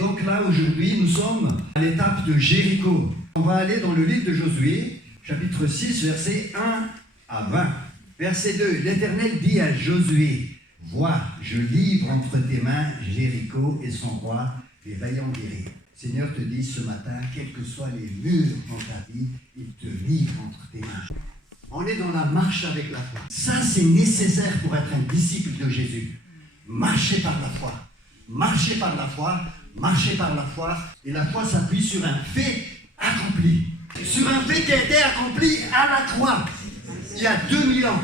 Donc là, aujourd'hui, nous sommes à l'étape de Jéricho. On va aller dans le livre de Josué, chapitre 6, versets 1 à 20. Verset 2, l'Éternel dit à Josué, « Vois, je livre entre tes mains Jéricho et son roi, les vaillants guerriers. » Seigneur te dit ce matin, quels que soient les murs dans ta vie, il te livre entre tes mains. On est dans la marche avec la foi. Ça, c'est nécessaire pour être un disciple de Jésus. Marcher par la foi. Marcher par la foi. Marcher par la foi. Et la foi s'appuie sur un fait accompli. Sur un fait qui a été accompli à la croix. Il y a 2000 ans.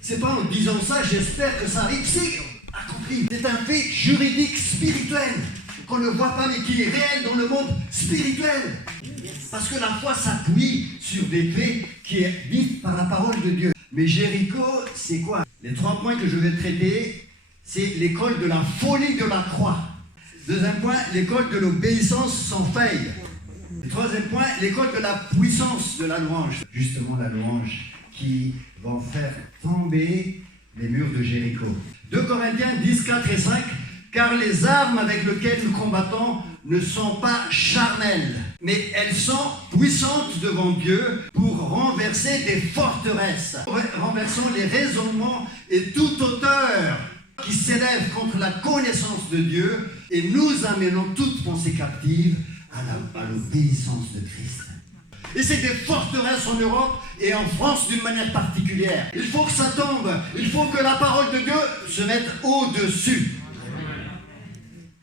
C'est pas en disant ça, j'espère que ça arrive. C'est accompli. C'est un fait juridique, spirituel. Qu'on ne voit pas, mais qui est réel dans le monde spirituel. Parce que la foi s'appuie sur des faits qui est dit par la parole de Dieu. Mais Jéricho, c'est quoi? Les 3 points que je vais traiter, c'est l'école de la folie de la croix. Deuxième point, l'école de l'obéissance sans faille. Le troisième point, l'école de la puissance de la louange. Justement, la louange qui va faire tomber les murs de Jéricho. 2 Corinthiens 10, 4 et 5. Car les armes avec lesquelles nous combattons ne sont pas charnelles, mais elles sont puissantes devant Dieu pour renverser des forteresses. Renversons les raisonnements et toute hauteur qui s'élève contre la connaissance de Dieu et nous amenons toute pensée captive à l'obéissance de Christ. Et c'est des forteresses en Europe et en France d'une manière particulière. Il faut que ça tombe, il faut que la parole de Dieu se mette au-dessus.